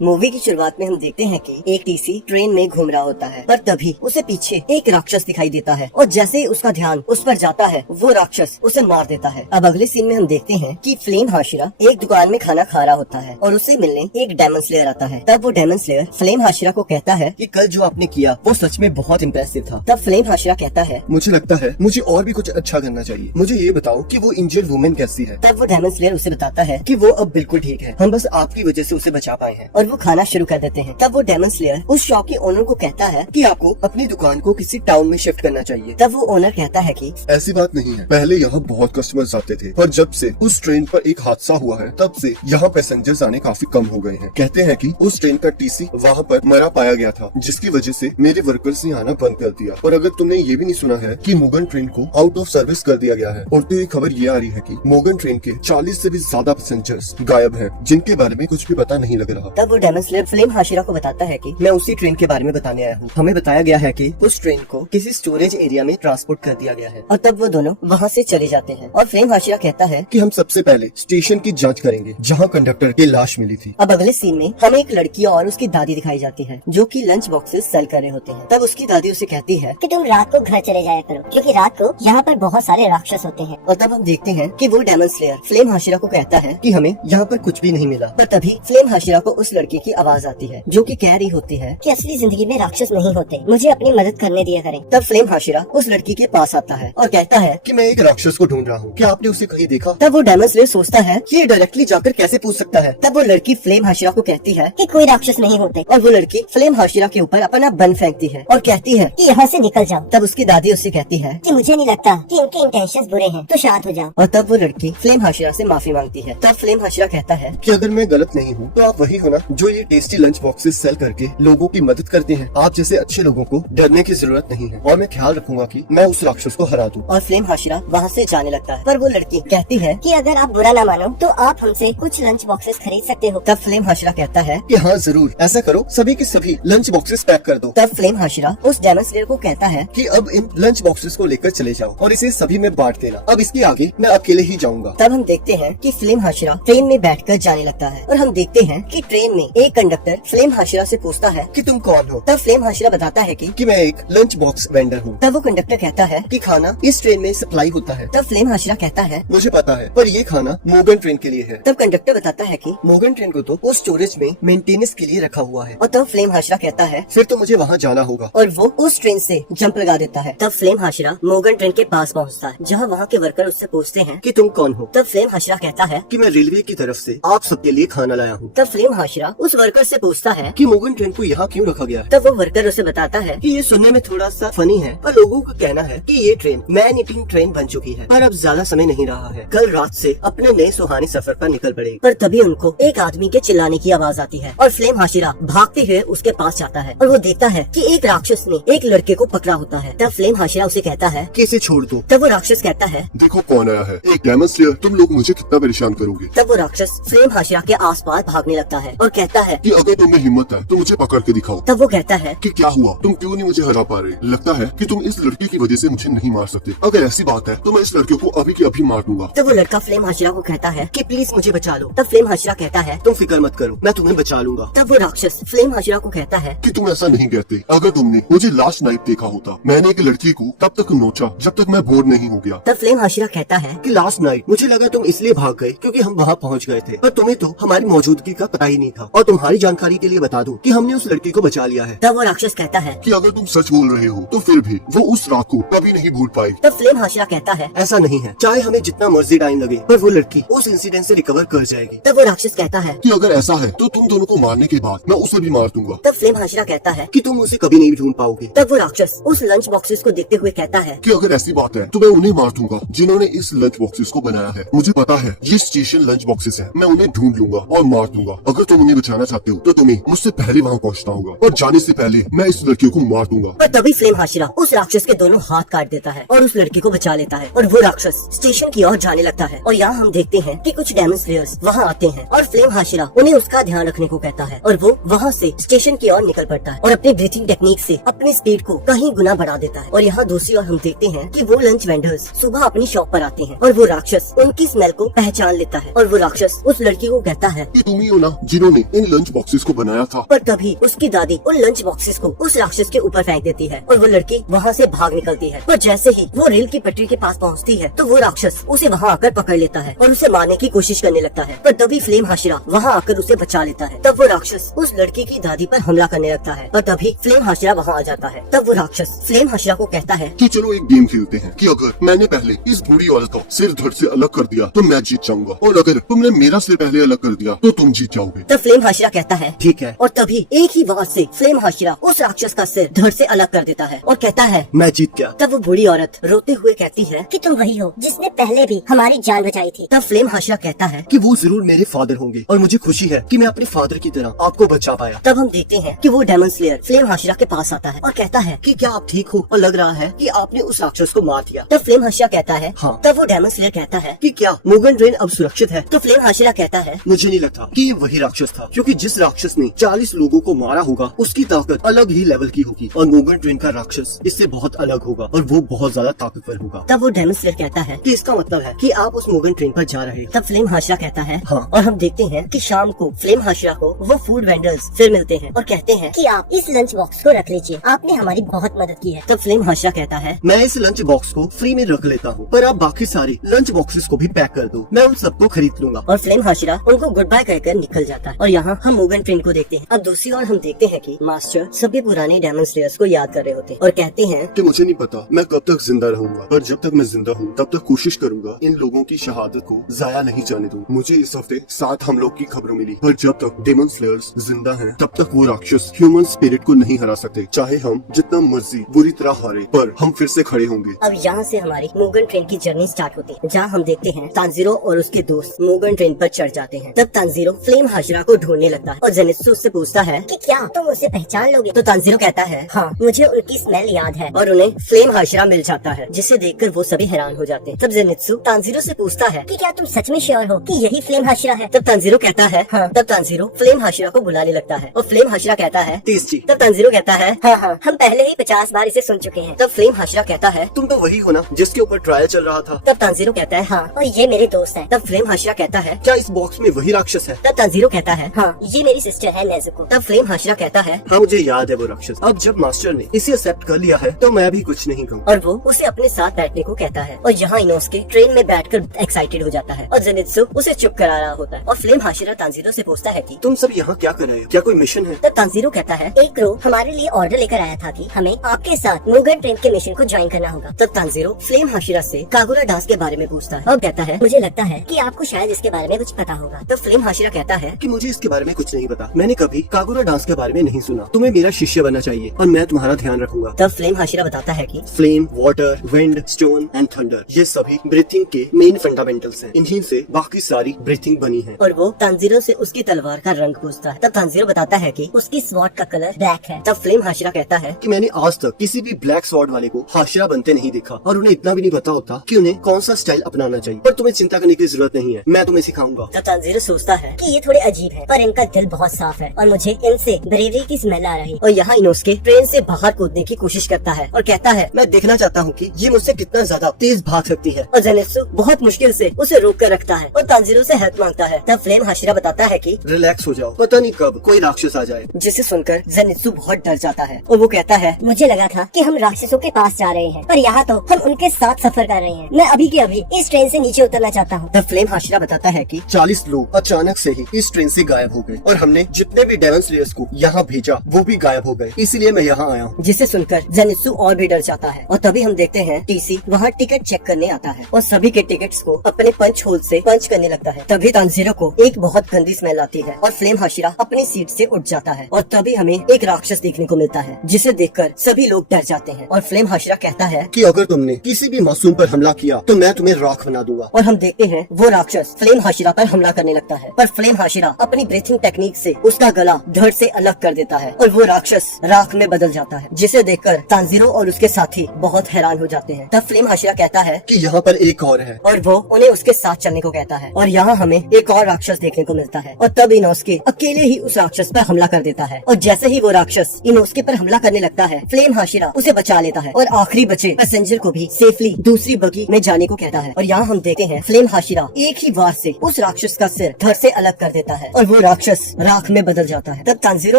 Movie की शुरुआत में हम देखते हैं कि एक टीसी ट्रेन में घूम रहा होता है, पर तभी उसे पीछे एक राक्षस दिखाई देता है और जैसे ही उसका ध्यान उस पर जाता है वो राक्षस उसे मार देता है। अब अगले सीन में हम देखते हैं कि फ्लेम हाशिरा एक दुकान में खाना खा रहा होता है और उसे मिलने एक डेमन स्लेयर आता है। तब वो डेमन स्लेयर फ्लेम हाशिरा को कहता है कि कल जो आपने किया वो सच में बहुत इम्प्रेसिव था। तब फ्लेम हाशिरा कहता है मुझे लगता है मुझे और भी कुछ अच्छा करना चाहिए। मुझे ये बताओ कि वो इंजर्ड वुमेन कैसी है। तब वो डेमन स्लेयर उसे बताता है कि वो अब बिल्कुल ठीक है, हम बस आपकी वजह से उसे बचा पाए हैं। और वो खाना शुरू कर देते हैं। तब वो डेमन स्लेयर उस शॉप के ओनर को कहता है कि आपको अपनी दुकान को किसी टाउन में शिफ्ट करना चाहिए। तब वो ओनर कहता है कि ऐसी बात नहीं है, पहले यहाँ बहुत कस्टमर्स आते थे, पर जब से उस ट्रेन पर एक हादसा हुआ है तब से यहाँ पैसेंजर्स आने काफी कम हो गए हैं। कहते हैं कि उस ट्रेन का टीसी वहाँ पर मरा पाया गया था, जिसकी वजह से मेरे वर्कर्स ने आना बंद कर दिया। और अगर तुमने ये भी नहीं सुना है कि मोगन ट्रेन को आउट ऑफ सर्विस कर दिया गया है। और तो ये खबर ये आ रही है कि मोगन ट्रेन के 40 से भी ज्यादा पैसेंजर्स गायब हैं, जिनके बारे में कुछ भी पता नहीं लग रहा। तब वो डेमन स्लेयर फ्लेम हाशिरा को बताता है कि मैं उसी ट्रेन के बारे में बताने आया हूँ। हमें बताया गया है कि उस ट्रेन को किसी स्टोरेज एरिया में ट्रांसपोर्ट कर दिया गया है। और तब वो दोनों वहाँ से चले जाते हैं और फ्लेम हाशिरा कहता है कि हम सबसे पहले स्टेशन की जांच करेंगे जहाँ कंडक्टर की लाश मिली थी। अब अगले सीन में हमें एक लड़की और उसकी दादी दिखाई जाती है जो कि लंच बॉक्सेस सेल कर रहे होते हैं। तब उसकी दादी उसे कहती है कि तुम रात को घर चले जाया करो, क्योंकि रात को यहाँ पर बहुत सारे राक्षस होते हैं। और तब हम देखते हैं कि वो डेमन स्लेयर फ्लेम हाशिरा को कहता है कि हमें यहाँ पर कुछ भी नहीं मिला। पर तभी फ्लेम हाशिरा को उस लड़की की आवाज आती है जो कि कह रही होती है कि असली जिंदगी में राक्षस नहीं होते, मुझे अपनी मदद करने दिया करें। तब फ्लेम हाशिरा उस लड़की के पास आता है और कहता है कि मैं एक राक्षस को ढूंढ रहा हूँ, क्या आपने उसे कहीं देखा? तब वो डेमन स्लेयर सोचता है कि ये डायरेक्टली जाकर कैसे पूछ सकता है। तब वो लड़की फ्लेम हाशिरा को कहती है कि कोई राक्षस नहीं होते, और वो लड़की फ्लेम हाशिरा के ऊपर अपना बन फेंकती है और कहती है कि यहाँ से निकल जाओ। तब उसकी दादी उससे कहती है कि मुझे नहीं लगता कि इनके इंटेंशंस बुरे हैं, तो शांत हो जाओ। और तब वो लड़की फ्लेम हाशिरा से माफी मांगती है। तब फ्लेम हाशिरा कहता है कि अगर मैं गलत नहीं हूँ तो आप वही हो ना जो ये टेस्टी लंच बॉक्सेस सेल करके लोगों की मदद करते हैं। आप जैसे अच्छे लोगों को डरने की जरूरत नहीं है और मैं ख्याल रखूंगा कि मैं उस राक्षस को हरा दूं। और फ्लेम हाशिरा वहाँ से जाने लगता है। पर वो लड़की कहती है कि अगर आप बुरा ना मानो तो आप हमसे कुछ लंच बॉक्सेस खरीद सकते हो। तब फ्लेम हाशिरा कहता है कि हाँ जरूर, ऐसा करो, सभी के सभी लंच बॉक्सेस पैक कर दो। तब फ्लेम हाशिरा उस डेमन स्लेयर को कहता है कि अब इन लंच बॉक्सेस को लेकर चले जाओ और इसे सभी में बांट देना। अब इसके आगे मैं अकेले ही जाऊंगा। तब हम देखते हैं कि फ्लेम हाशिरा ट्रेन में बैठकर जाने लगता है और हम देखते हैं कि ट्रेन में एक कंडक्टर फ्लेम हाशिरा से पूछता है कि तुम कौन हो। तब फ्लेम हाशिरा बताता है कि मैं एक लंच बॉक्स वेंडर हूँ। तब वो कंडक्टर कहता है कि खाना इस ट्रेन में सप्लाई होता है। तब फ्लेम हाशिरा कहता है मुझे पता है, पर ये खाना मोगन ट्रेन के लिए है। तब कंडक्टर बताता है कि मोगन ट्रेन को तो उस स्टोरेज में मेंटेनेंस के लिए रखा हुआ है। और तब फ्लेम हाशिरा कहता है फिर तो मुझे वहाँ जाना होगा। और वो उस ट्रेन से जंप लगा देता है। तब फ्लेम हाशिरा मोगन ट्रेन के पास पहुँचता है जहाँ वहाँ के वर्कर उससे पूछते हैं कि तुम कौन हो। तब फ्लेम हाशिरा कहता है कि मैं रेलवे की तरफ से आप सबके लिए खाना लाया हूँ। तब फ्लेम हाशिरा उस वर्कर से पूछता है कि मोगन ट्रेन को यहाँ क्यों रखा गया है। तब वो वर्कर उसे बताता है कि ये सुनने में थोड़ा सा फनी है, पर लोगों का कहना है कि ये ट्रेन मैन ईटिंग ट्रेन बन चुकी है, पर अब ज्यादा समय नहीं रहा है, कल रात से अपने नए सुहाने सफर पर निकल पड़ेगी। पर तभी उनको एक आदमी के चिल्लाने की आवाज आती है और फ्लेम हाशिरा भागते हुए उसके पास जाता है और वो देखता है कि एक राक्षस ने एक लड़के को पकड़ा होता है। तब फ्लेम हाशिरा उसे कहता है कि इसे छोड़ दो। तब वो राक्षस कहता है देखो कौन आया है, एक डेमन स्लेयर, तुम लोग मुझे कितना परेशान करोगे। तब वो राक्षस फ्लेम हाशिरा के आसपास भागने लगता है और कहता है कि अगर तुम्हें हिम्मत है तो मुझे पकड़ के दिखाओ। तब वो कहता है कि क्या हुआ, तुम क्यों नहीं मुझे हरा पा रहे? लगता है कि तुम इस लड़के की वजह से मुझे नहीं मार सकते। अगर ऐसी बात है तो मैं इस लड़के को अभी के अभी मार दूंगा। तब वो लड़का फ्लेम हाशिरा को कहता है कि प्लीज मुझे बचा लो। तब फ्लेम हाशिरा कहता है तुम फिक्र मत करो, मैं तुम्हें बचा लूंगा। तब वो राक्षस फ्लेम हाशिरा को कहता है कि तुम ऐसा नहीं कहते। अगर तुमने मुझे लास्ट नाइट देखा होता, मैंने एक लड़की को तब तक नोचा जब तक मैं बोर नहीं हो गया। तब फ्लेम हाशिरा कहता है कि लास्ट नाइट मुझे लगा तुम इसलिए भाग गए क्योंकि हम वहाँ पहुँच गए थे, पर तुम्हें तो हमारी मौजूदगी का पता ही नहीं था। और तुम्हारी जानकारी के लिए बता दूं कि हमने उस लड़की को बचा लिया है। तब वो राक्षस कहता है कि अगर तुम सच बोल रहे हो तो फिर भी वो उस रात को कभी नहीं भूल पाई। तब फ्लेम हाशिरा कहता है ऐसा नहीं है, चाहे हमें जितना मर्जी टाइम लगे, पर वो लड़की उस इंसिडेंट से रिकवर कर जाएगी। तब वो राक्षस कहता है कि अगर ऐसा है तो तुम दोनों को मारने के बाद मैं उसे भी मार दूंगा। तब फ्लेम हाशिरा कहता है कि तुम उसे कभी नहीं ढूंढ पाओगे। तब वो राक्षस उस लंच बॉक्सेस को देखते हुए कहता है कि अगर ऐसी बात है तो मैं उन्हें मार दूंगा जिन्होंने इस लंच बॉक्सेस को बनाया है। मुझे पता है ये स्टेशन लंच बॉक्सेस है, मैं उन्हें ढूंढ लूंगा और मार दूंगा। अगर तुम उन्हें बचाना चाहते हो तो तुम्हें मुझसे पहले वहाँ पहुँचना होगा और जाने से पहले मैं इस लड़के को मार दूंगा। पर तभी फ्लेम हाशिरा उस राक्षस के दोनों हाथ काट देता है और उस लड़की को बचा लेता है और वो राक्षस स्टेशन की ओर जाने लगता है। और यहाँ हम देखते हैं कि कुछ डेमन स्लेयर्स वहाँ आते हैं और फ्लेम हाशिरा उन्हें उसका ध्यान रखने को कहता है और वो वहाँ से स्टेशन की ओर निकल पड़ता है और अपनी ब्रीथिंग टेक्निक से अपनी स्पीड को कहीं गुना बढ़ा देता है। और यहाँ दूसरी ओर हम देखते हैं कि वो लंच वेंडर्स सुबह अपनी शॉप पर आते हैं और वो राक्षस उनकी स्मेल को पहचान लेता है और वो राक्षस उस लड़की को कहता है कि तुम ही हो ना जिन्होंने इन लंच बॉक्सेस को बनाया था। पर तभी उसकी दादी उन लंच बॉक्सेस को उस राक्षस के ऊपर फेंक देती है और वो लड़की वहाँ से भाग निकलती है। पर जैसे ही वो रेल की पटरी के पास पहुँचती है तो वो राक्षस उसे वहाँ आकर पकड़ लेता है और उसे मारने की कोशिश करने लगता है। पर तभी फ्लेम हाशिरा वहाँ आकर उसे बचा लेता है। तब वो राक्षस उस लड़की की दादी पर हमला करने लगता है और तभी फ्लेम हाशिरा वहाँ आ जाता है। तब वो राक्षस फ्लेम हाशिरा को कहता है कि चलो एक गेम खेलते हैं कि अगर मैंने पहले इस बूढ़ी औरत का सिर धड़ से अलग कर दिया तो मैं जीत जाऊंगा, और अगर तुमने मेरा सिर पहले अलग कर दिया तो तुम जीत जाओगे। तब फ्लेम हाशिरा कहता है ठीक है। और तभी एक ही वार से फ्लेम हाशिरा उस राक्षस का सिर धड़ से अलग कर देता है और कहता है मैं जीत गया। तब वो बूढ़ी औरत रोते हुए कहती है कि तुम वही हो जिसने पहले भी हमारी जान बचाई थी। तब फ्लेम हाशिरा कहता है कि वो जरूर मेरे फादर होंगे और मुझे खुशी है कि मैं अपने फादर की तरह आपको बचा पाया। तब हम देखते हैं कि वो डेमन स्लेयर फ्लेम हाशिरा के पास आता है और कहता है कि क्या आप ठीक हो? और लग रहा है कि आपने उस राक्षस को मार दिया। तब फ्लेम हाशिरा कहता है हाँ। तब वो डेमन स्लेयर कहता है कि क्या मोगन ट्रेन अब सुरक्षित है? तो फ्लेम हाशिरा कहता है मुझे नहीं लगता कि ये वही राक्षस था, क्योंकि जिस राक्षस ने 40 लोगों को मारा होगा उसकी ताकत अलग ही लेवल की होगी और मोगन ट्रेन का राक्षस इससे बहुत अलग होगा और वो बहुत ज्यादा ताकतवर होगा। तब वो डेमन स्लेयर कहता है कि इसका मतलब है कि आप उस मोगन ट्रेन पर जा रहे हैं। तब फ्लेम हाशिरा कहता है हाँ। और हम देखते हैं कि शाम को फ्लेम हाशिरा को वो फूड वेंडर्स फिर मिलते हैं और कहते हैं कि आप इस लंच बॉक्स को रख लीजिए, आपने हमारी बहुत मदद की है। तब फ्लेम हाशिरा कहता है मैं इस लंच बॉक्स को फ्री में रख लेता हूँ, पर आप बाकी सारे लंच बॉक्सेस को भी पैक कर दो, मैं उन सबको खरीद लूंगा। और फ्लेम हाशिरा उनको गुड बाय कहकर निकल जाता है। और यहाँ हम मोगन ट्रेन को देखते हैं। अब दूसरी ओर हम देखते हैं कि मास्टर सभी पुराने डेमन स्लेयर्स को याद कर रहे होते हैं और कहते हैं कि मुझे नहीं पता मैं कब तक जिंदा रहूंगा, पर जब तक मैं जिंदा हूँ तब तक कोशिश करूंगा इन लोगों की शहादत को जाया नहीं जाने दूं। मुझे इस हफ्ते 7 हमलों की खबरों मिली, पर जब तक डेमन स्लेयर्स जिंदा हैं तब तक वो राक्षस ह्यूमन स्पिरिट को नहीं हरा सकते। चाहे हम जितना मर्जी बुरी तरह हारे, पर हम फिर से खड़े होंगे। अब यहाँ से हमारी मोगन ट्रेन की जर्नी स्टार्ट होती है, जहाँ हम देखते हैं तांजीरो और उसके दोस्त मोगन ट्रेन पर चढ़ जाते हैं। तब तांजीरो फ्लेम हाशिरा को ढूंढने लगता है और जेनित्सु उससे पूछता है कि क्या तुम उसे पहचान लोगे? तो तांजीरो कहता है हाँ, मुझे उनकी स्मेल याद है। और उन्हें फ्लेम हाशिरा मिल जाता है, जिसे देखकर वो सभी हैरान हो जाते हैं। तब जेनित्सु तांजीरो से पूछता है कि क्या तुम सच में श्योर हो कि यही फ्लेम हाशिरा है? तब तांजीरो कहता है हाँ। तब तांजीरो फ्लेम हाशिरा को बुलाने लगता है और फ्लेम हाशिरा कहता है तेजी। तब तांजीरो कहता है हाँ हाँ, हम पहले ही 50 बार इसे सुन चुके हैं। तब फ्लेम हाशिरा कहता है तुम तो वही हो ना जिसके ऊपर ट्रायल चल रहा था? तब तांजीरो कहता है हाँ। और ये मेरे दोस्त हैं। तब फ्लेम हाशिरा कहता है क्या इस बॉक्स में वही राक्षस है? तब तांजीरो कहता है हाँ। ये मेरी सिस्टर है नेजुको। तब फ्लेम हाशिरा कहता है हाँ, मुझे याद है वो राक्षस। अब जब मास्टर ने इसे एक्सेप्ट कर लिया है तो मैं भी कुछ नहीं कहूँ। और वो उसे अपने साथ बैठने को कहता है और यहाँ इनोस्के ट्रेन में बैठकर एक्साइटेड हो जाता है और जेनित्सु उसे चुप करा रहा होता है। और फ्लेम हाशिरा तांजीरो से पूछता है कि तुम सब यहाँ क्या कर रहे हो? क्या कोई मिशन है? तब तांजीरो कहता है एक ग्रुप हमारे लिए ऑर्डर लेकर आया था कि हमें आपके साथ मोगन ट्रेन के मिशन को ज्वाइन करना होगा। तब तांजीरो फ्लेम हाशिरा से कागुरा डांस के बारे में पूछता है और कहता है मुझे लगता है कि आपको शायद इसके बारे में कुछ पता होगा। तब फ्लेम हाशिरा कहता है कि मुझे इसके बारे में कुछ नहीं पता, मैंने कभी कागुरा डांस के बारे में नहीं सुना। तुम्हें मेरा शिष्य बनना चाहिए और मैं तुम्हारा ध्यान रखूंगा। तब फ्लेम हाशिरा बताता है कि flame, water, wind, stone and thunder, ये सभी ब्रीथिंग के मेन फंडामेंटल्स हैं। इन्हीं से बाकी सारी ब्रीथिंग बनी है। और वो तांजीरो से उसकी तलवार का रंग पूछता है। तब तांजीरो बताता है कि उसकी स्वॉर्ड का कलर ब्लैक है। तब फ्लेम हाशिरा कहता है कि मैंने आज तक किसी भी ब्लैक स्वॉर्ड वाले को हाशिरा बनते नहीं देखा और उन्हें इतना भी नहीं पता होता कि उन्हें कौन सा स्टाइल अपनाना चाहिए। पर तुम्हें चिंता करने की जरूरत नहीं है, मैं तुम्हें सिखाऊंगा। तब तांजीरो सोचता है कि ये थोड़े अजीब है, पर इनका दिल बहुत साफ है और मुझे इनसे ब्रेवरी की स्मेल आ रही है। और यहाँ इनोस्के ट्रेन से बाहर कूदने की कोशिश करता है और कहता है मैं देखना चाहता हूँ कि ये मुझसे कितना ज्यादा तेज भाग सकती है। और जेनित्सु बहुत मुश्किल से उसे रोक कर रखता है और तांजीरो से हेल्प मांगता है। तब फ्लेम हाशिरा बताता है कि रिलैक्स हो जाओ, पता नहीं कब कोई राक्षस आ जाए। जिसे सुनकर जेनित्सु बहुत डर जाता है और वो कहता है मुझे लगा था कि हम राक्षसों के पास जा रहे हैं, पर यहाँ तो हम उनके साथ सफर कर रहे हैं। मैं अभी के अभी इस ट्रेन से नीचे उतरना चाहता हूँ। तब फ्लेम हाशिरा बताता है कि 40 लोग अचानक से ही इस ट्रेन से गायब हो गए और हमने जितने भी डेमन स्लेयर्स को यहाँ भेजा वो भी गायब हो गए, इसीलिए मैं यहाँ आया हूँ। जिसे सुनकर जेनित्सु और भी डर जाता है। और तभी हम देखते हैं टीसी वहाँ टिकट चेक करने आता है और सभी के टिकट्स को अपने पंच होल से पंच करने लगता है। तभी तांजीरो को एक बहुत गंदी स्मेल आती है और फ्लेम हाशिरा अपनी सीट से उठ जाता है और तभी हमें एक राक्षस देखने को मिलता है, जिसे देखकर सभी लोग डर जाते हैं। और फ्लेम हाशिरा कहता है कि अगर तुमने किसी भी मासूम पर हमला किया तो मैं तुम्हें राख बना दूंगा। और हम देखते हैं वो राक्षस फ्लेम हाशिरा पर हमला करने लगता है, पर फ्लेम हाशिरा अपनी ब्रीथिंग टेक्निक से उसका गला धड़ से अलग कर देता है और वो राक्षस राख में बदल जाता है, जिसे देखकर तांजीरो और उसके साथी बहुत हैरान हो जाते हैं। तब फ्लेम हाशिरा कहता है कि यहाँ पर एक और है और वो उन्हें उसके साथ चलने को कहता है। और यहाँ हमें एक और राक्षस देखने को मिलता है और तब इनोस्के अकेले ही उस राक्षस पर हमला कर देता है। और जैसे ही वो राक्षस इनोस्के पर हमला करने लगता है, फ्लेम हाशिरा उसे बचा लेता है और आखिरी बचे पैसेंजर को भी सेफली दूसरी बगी में जाने को कहता है। और यहाँ हम देखते हैं फ्लेम हाशिरा एक ही वार से उस राक्षस का सिर धड़ से अलग कर देता है और वो वो राक्षस राख में बदल जाता है। तब तांजीरो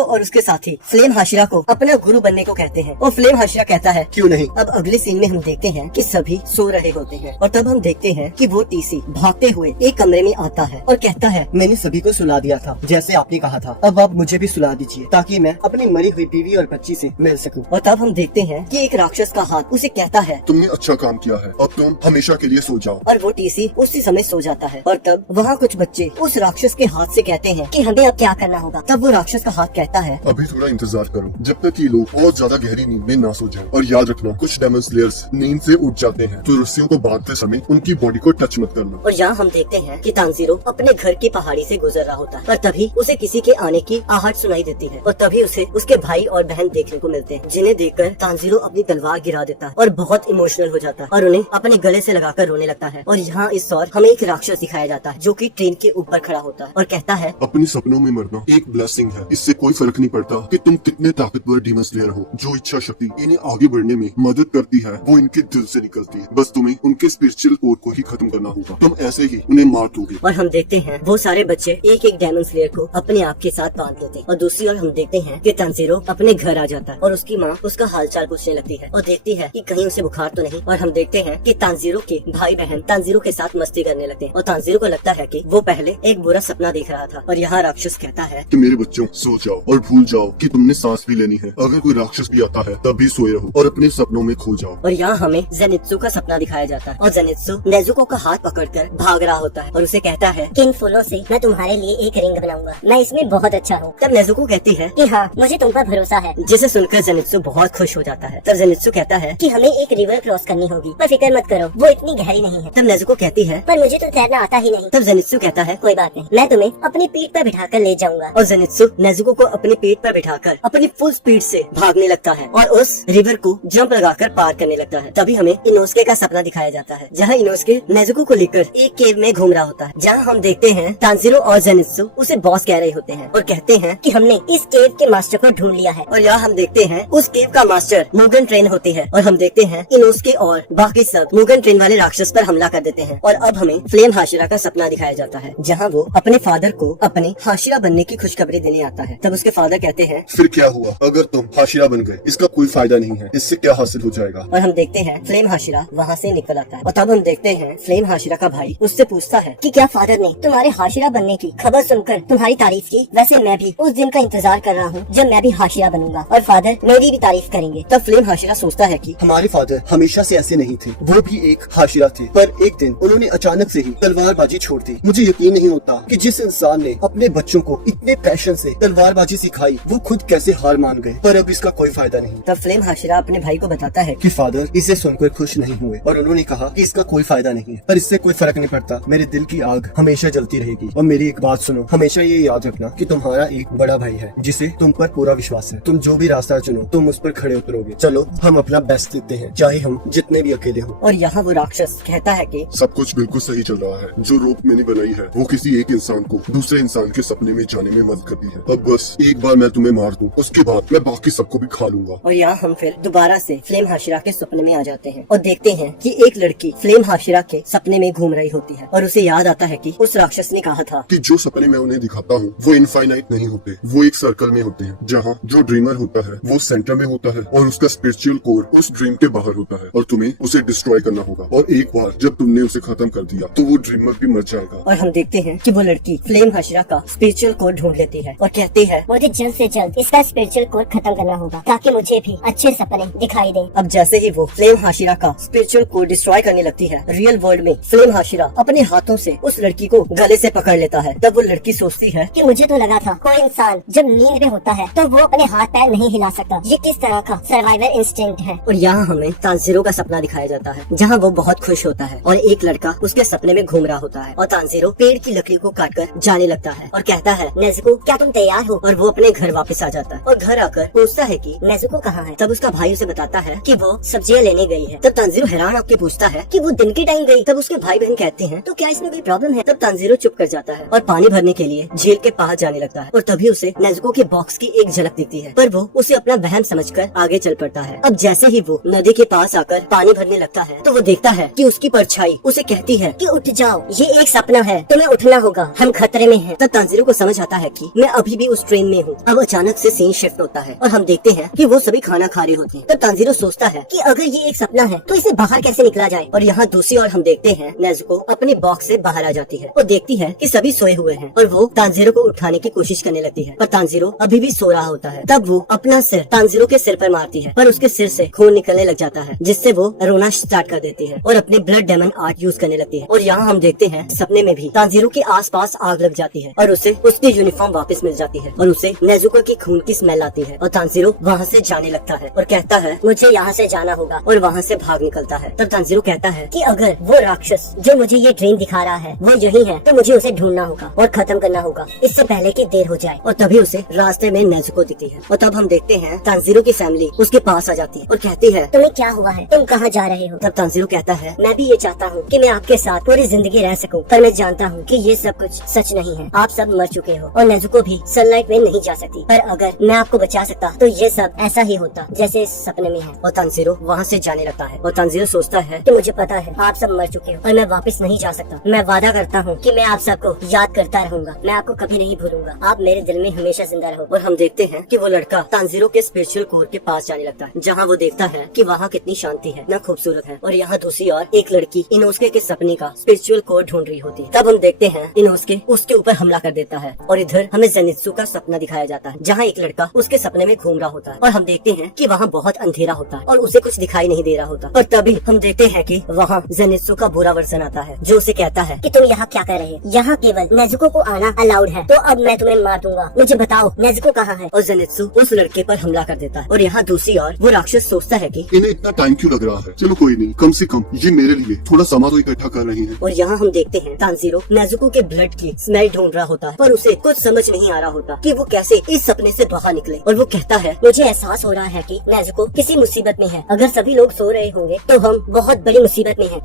और उसके साथी फ्लेम हाशिरा को अपना गुरु बनने को कहते हैं और फ्लेम हाशिरा कहता है क्यों नहीं। अब अगले सीन में हम देखते हैं कि सभी सो रहे होते हैं और तब हम देखते हैं कि वो टीसी भागते हुए एक कमरे में आता है और कहता है मैंने सभी को सुला दिया था जैसे आपने कहा था, अब आप मुझे भी सुला दीजिए ताकि मैं अपनी मरी हुई बीवी और बच्ची से मिल सकूं। और तब हम देखते हैं कि एक राक्षस का हाथ उसे कहता है तुमने अच्छा काम किया है, अब तुम हमेशा के लिए सो जाओ। और वो टीसी उसी समय सो जाता है। और तब वहाँ कुछ बच्चे उस राक्षस के हाथ से कहते हैं कि हमें अब क्या करना होगा। तब वो राक्षस का हाथ कहता है अभी थोड़ा इंतजार करो जब तक ये लोग बहुत ज्यादा गहरी नींद में ना सो जाएं। और याद रखना कुछ डेमन स्लेयर्स नींद से उठ जाते हैं तो रस्सियों को बांधते समय उनकी बॉडी को टच मत करना। और यहाँ हम देखते हैं कि तांजीरो अपने घर की पहाड़ी से गुजर रहा होता है और तभी उसे किसी के आने की आहट सुनाई देती है और तभी उसे उसके भाई और बहन देखने को मिलते हैं, जिन्हें देखकर तांजीरो अपनी तलवार गिरा देता है और बहुत इमोशनल हो जाता है और उन्हें अपने गले से लगाकर रोने लगता है। और यहाँ इस और हमें एक राक्षस दिखाया जाता है जो कि ट्रेन के ऊपर खड़ा होता है और कहता है अपने सपनों में मरना एक ब्लेसिंग है, इससे कोई फर्क नहीं पड़ता कि तुम कितने ताकतवर डीमन स्लेयर हो। जो इच्छा शक्ति इन्हें आगे बढ़ने में मदद करती है वो इनके दिल से निकलती है, बस तुम्हें उनके स्पिरिचुअल कोर को ही खत्म करना होगा, तुम ऐसे ही उन्हें मार दोगे। और हम देखते हैं वो सारे बच्चे एक एक डेमन स्लेयर को अपने आप के साथ बांध लेते हैं और दूसरी ओर हम देखते हैं कि तांजीरो अपने घर आ जाता है और उसकी माँ उसका हालचाल पूछने लगती है और देखती है कि कहीं उसे बुखार तो नहीं। और हम देखते हैं कि तांजीरो के भाई बहन तांजीरो के साथ मस्ती करने लगते हैं और तांजीरो को लगता है कि वो पहले एक बुरा सपना देख रहा था। और यहाँ राक्षस कहता है कि मेरे बच्चों सो जाओ और भूल जाओ कि तुमने सांस भी लेनी है, अगर कोई राक्षस भी आता है तब भी सोए रहो और अपने सपनों में खो जाओ। और यहाँ हमें जेनित्सु का सपना दिखाया जाता है और जेनित्सु नेजुको का हाथ पकड़कर भाग रहा होता है और उसे कहता है कि इन फूलों से मैं तुम्हारे लिए एक रिंग बनाऊंगा, मैं इसमें बहुत अच्छा हूँ। तब नेजुको कहती है कि हाँ मुझे तुम पर भरोसा है। जिसे सुनकर जेनित्सु बहुत खुश हो जाता है। तब जेनित्सु कहता है कि हमें एक रिवर क्रॉस करनी होगी, पर फिक्र मत करो वो इतनी गहरी नहीं है। तब नेजुको कहती है पर मुझे तो तैरना आता ही नहीं। तब जेनित्सु कहता है कोई बात नहीं, मैं तुम्हें अपनी पीठ पर बिठाकर ले जाऊंगा। और जेनित्सु नेजुको को अपने पेट पर बिठाकर अपनी फुल स्पीड से भागने लगता है और उस रिवर को जंप लगाकर पार करने लगता है। तभी हमें इनोस्के का सपना दिखाया जाता है जहाँ इनोस्के नेजुको को लेकर एक केव में घूम रहा होता है, जहाँ हम देखते हैं तांजीरो और जेनित्सु उसे बॉस कह रहे होते हैं और कहते हैं कि हमने इस केव के मास्टर को ढूंढ लिया है। और यहाँ हम देखते हैं उस केव का मास्टर मुगन ट्रेन होती है और हम देखते हैं इनोस्के और बाकी सब मुगन ट्रेन वाले राक्षस पर हमला कर देते हैं। और अब हमें फ्लेम हाशिरा का सपना दिखाया जाता है जहाँ वो अपने फादर को अपने हाशिरा बनने की खुशखबरी देने आता है। तब उसके फादर कहते हैं फिर क्या हुआ, अगर तुम हाशिरा बन गए इसका कोई फायदा नहीं है, इससे क्या हासिल हो जाएगा। और हम देखते हैं फ्लेम हाशिरा वहाँ से निकल आता है और तब हम देखते हैं फ्लेम हाशिरा का भाई उससे पूछता है कि क्या फादर ने तुम्हारे हाशिरा बनने की खबर सुनकर तुम्हारी तारीफ की। वैसे मैं भी उस दिन का इंतजार कर रहा हूँ जब मैं भी हाशिरा बनूंगा और फादर मेरी भी तारीफ करेंगे। तब फ्लेम हाशिरा सोचता है कि हमारे फादर हमेशा से ऐसे नहीं थे, वो भी एक हाशिरा थे, पर एक दिन उन्होंने अचानक से ही तलवारबाजी छोड़ दी। मुझे यकीन नहीं होता कि जिस इंसान ने अपने बच्चों को इतने पैशन से तलवारबाजी सिखाई वो खुद कैसे हार मान गए, पर अब इसका कोई फायदा नहीं। तब फ्लेम हाशिरा अपने भाई को बताता है कि फादर इसे सुनकर खुश नहीं हुए और उन्होंने कहा कि इसका कोई फायदा नहीं है, पर इससे कोई फर्क नहीं पड़ता, मेरे दिल की आग हमेशा जलती रहेगी। और मेरी एक बात सुनो, हमेशा ये याद रखना कि तुम्हारा एक बड़ा भाई है जिसे तुम पर पूरा विश्वास है, तुम जो भी रास्ता चुनो तुम उस पर खड़े उतरोगे। चलो हम अपना बेस्ट देते हैं चाहे हम जितने भी अकेले हो। और यहाँ वो राक्षस कहता है कि सब कुछ बिल्कुल सही चल रहा है, जो रोप मैंने बनाई है वो किसी एक इंसान को दूसरे इंसान के सपने में जाने में मदद करती है, अब बस एक बार मैं तुम्हें मार दूं उसके बाद मैं बाकी सबको भी खा लूंगा। और यहाँ हम फिर दोबारा से फ्लेम हाशिरा के सपने में आ जाते हैं और देखते हैं कि एक लड़की फ्लेम हाशिरा के सपने में घूम रही होती है और उसे याद आता है कि उस राक्षस ने कहा था कि जो सपने मैं उन्हें दिखाता हूँ वो इनफाइनाइट नहीं होते, वो एक सर्कल में होते हैं जहाँ जो ड्रीमर होता है वो सेंटर में होता है और उसका स्पिरिचुअल कोर उस ड्रीम के बाहर होता है और तुम्हें उसे डिस्ट्रॉय करना होगा, और एक बार जब तुमने उसे खत्म कर दिया तो वो ड्रीमर भी मर जाएगा। और हम देखते हैं कि वो लड़की फ्लेम हाशिरा का स्पिरिचुअल कोर ढूंढ लेती है और कहती है मुझे जल्द से जल्द इसका स्पिरिचुअल कोर खत्म करना होगा ताकि मुझे भी अच्छे सपने दिखाई दें। अब जैसे ही वो फ्लेम हाशिरा का स्पिरिचुअल कोर डिस्ट्रॉय करने लगती है, रियल वर्ल्ड में फ्लेम हाशिरा अपने हाथों से उस लड़की को गले से पकड़ लेता है। तब वो लड़की सोचती है कि मुझे तो लगा था कोई इंसान जब नींद में होता है तो वो अपने हाथ पैर नहीं हिला सकता, ये किस तरह का सर्वाइवल इंस्टिंक्ट है। और यहाँ हमें तांजीरो का सपना दिखाया जाता है जहाँ वो बहुत खुश होता है और एक लड़का उसके सपने में घूम रहा होता है और तांजीरो पेड़ की लकड़ी को काटकर जाने लगता है और कहता है नेजुको क्या तुम तैयार हो। और वो अपने घर वापस आ जाता है और घर आकर पूछता है कि नेजुको कहाँ है। तब उसका भाई उसे बताता है कि वो सब्जियां लेने गई है। तब तांजीरो हैरान होकर पूछता है कि वो दिन के टाइम गई। तब उसके भाई बहन कहते हैं तो क्या इसमें कोई प्रॉब्लम है। तब तांजीरो चुप कर जाता है और पानी भरने के लिए झील के पास जाने लगता है और तभी उसे नेजुको के बॉक्स की एक झलक दिखती है, पर वो उसे अपना वहम समझकर आगे चल पड़ता है। अब जैसे ही वो नदी के पास आकर पानी भरने लगता है तो वो देखता है कि उसकी परछाई उसे कहती है कि उठ जाओ, ये एक सपना है, तुम्हें उठना होगा, हम खतरे में हैं। तब तांजीरो को समझ आता है कि मैं अभी भी उस ट्रेन में हूँ। अब अचानक से सीन शिफ्ट होता है और हम देखते हैं कि वो सभी खाना खा रहे होते हैं। तब तांजीरो सोचता है कि अगर ये एक सपना है तो इसे बाहर कैसे निकला जाए। और यहाँ दूसरी ओर हम देखते हैं नेजुको अपने बॉक्स से बाहर आ जाती है और देखती है कि सभी सोए हुए हैं और वो तांजीरो को उठाने की कोशिश करने लगती है, पर तांजीरो अभी भी सो रहा होता है। तब वो अपना सिर तांजीरो के सिर पर मारती है, पर उसके सिर से खून निकलने लग जाता है, जिससे वो रोना स्टार्ट कर देती है और अपने ब्लड डेमन आर्ट यूज करने लगती है। और यहाँ हम देखते हैं सपने में भी तांजीरो के आसपास आग लग जाती है और उसे उसकी यूनिफॉर्म वापस मिल जाती है और उसे नेजुको की खून की स्मेल आती है और तांजीरो वहाँ से जाने लगता है और कहता है मुझे यहाँ से जाना होगा। और वहाँ से भाग निकलता है। तब तांजीरो कहता है कि अगर वो राक्षस जो मुझे ये ड्रीम दिखा रहा है वो यही है तो मुझे उसे ढूंढना होगा और खत्म करना होगा इससे पहले कि देर हो जाए। और तभी उसे रास्ते में नेजुको दिखती है और तब हम देखते हैं तांजीरो की फैमिली उसके पास आ जाती है और कहती है तुम्हें क्या हुआ है, तुम कहाँ जा रहे हो। तब तांजीरो कहता है मैं भी ये चाहता हूँ कि मैं आपके साथ पूरी जिंदगी रह सकूं, पर मैं जानता हूँ कि ये सब कुछ सच नहीं है। आप सब मर चुके हो और नेजुको भी सनलाइट में नहीं जा सकती, पर अगर मैं आपको बचा सकता तो ये सब ऐसा ही होता जैसे इस सपने में है। और तांजीरो वहाँ से जाने लगता है और तांजीरो सोचता है कि मुझे पता है आप सब मर चुके हो और मैं वापस नहीं जा सकता। मैं वादा करता हूँ कि मैं आप सबको याद करता रहूंगा, मैं आपको कभी नहीं भूलूंगा, आप मेरे दिल में हमेशा जिंदा रहो। और हम देखते हैं कि वो लड़का तांजीरो के स्पिरिचुअल कोर के पास जाने लगता है, जहाँ वो देखता है कि वहाँ कितनी शांति है, न खूबसूरत है। और यहाँ दूसरी ओर एक लड़की इनोस्के के सपने का स्पिरिचुअल कोर ढूंढ रही होती है। तब हम देखते हैं इनोस्के उसके ऊपर हमला कर देता है और इधर हमें जेनित्सु का सपना दिखाया जाता है, जहाँ एक लड़का उसके सपने में घूम रहा होता है और हम देखते हैं कि वहाँ बहुत अंधेरा होता है और उसे कुछ दिखाई नहीं दे रहा होता। और तभी हम देखते हैं कि वहाँ जेनित्सु का बुरा वर्जन आता है, जो उसे कहता है कि तुम यहाँ क्या कर रहे हो, यहाँ केवल नेजुको को आना अलाउड है, तो अब मैं तुम्हें मार दूंगा, मुझे बताओ नेजुको कहाँ है। और जेनित्सु उस लड़के पर हमला कर देता है। और यहाँ दूसरी ओर वो राक्षस सोचता है कि इन्हें इतना टाइम क्यों लग रहा है, चलो कोई नहीं, कम से कम ये मेरे लिए थोड़ा सामान तो इकट्ठा कर रही हैं। और यहाँ हम देखते हैं तांजीरो नेजुको के ब्लड की स्मेल ढूंढ रहा होता है, पर उसे कुछ समझ नहीं आ रहा होता कि वो कैसे इस सपने से बाहर निकले। और वो कहता है मुझे एहसास हो रहा है कि नेजुको किसी मुसीबत में है, अगर सभी लोग सो रहे होंगे तो हम बहुत बड़ी मुसीबत में हैं।